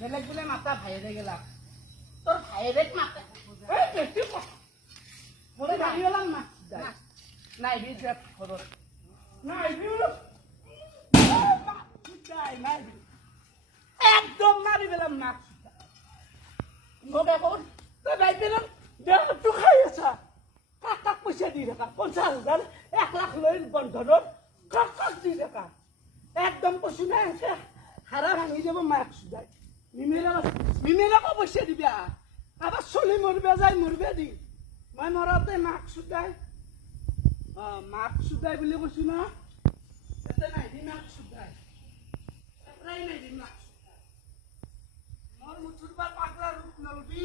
বেলেগ বোলে মাতা ভাইৰে গেলা তোৰ ভাইৰে মাতা মোৰে গাড়ী ওলাম না নাই বি ঘৰত নাই নাই একদম মারি পেলাম না মোক এখন তই ভাই পেলাম দেহটো খাই আছা কাক কাক পইচা দি থাকা 50,000 1 লাখ লৈ বন্ধনত কাক কাক দি থাকা একদম কৈছো না হাৰা ভাঙি যাব মাক সুদাই মিমেলাকো পইচা দিবা আবার চলি মরবে যাই মরবে দি মই মরাতে মাক সুদাই মাক সুদাই বুলি কৈছো না এতে নাই দি মাক সুদাই এটাই নাই দি মাক সুদাই মোর মুছুরবার পাগলা রূপ নলবি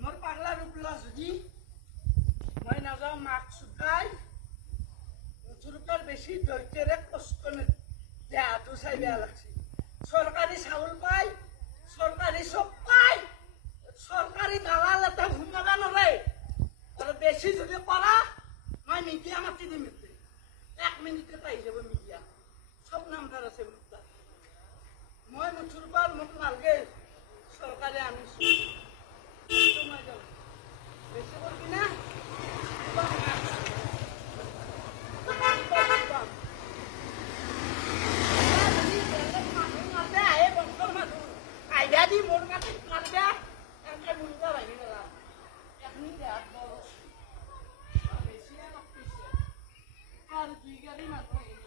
মোর পাগলা রূপ লাজদি মই নাযাও মাক সুদাই মুছুরবার বেশি দৈত্যেরে কষ্ট নে দেহাটো চাই বেয়া লাগছে সরকারি চাউল পাই সরকারি সব পাই সরকারি দালাল এটা ঘুমাবা নৰে আৰু বেছি যদি কৰা মই মিডিয়া মাতি দিম 1 মিনিটে পাই যাব মিডিয়া সব নাম্বাৰ আছে মোৰ তাত মই মুছুৰবাৰ মোক নালগে সরকারে আনিছো মই যাওঁ বেছি করবি না Jadi mau ngasih kerja, yang muda lagi lah. Yang ini dia bos. Habisnya waktu itu. Kan 3 hari nanti.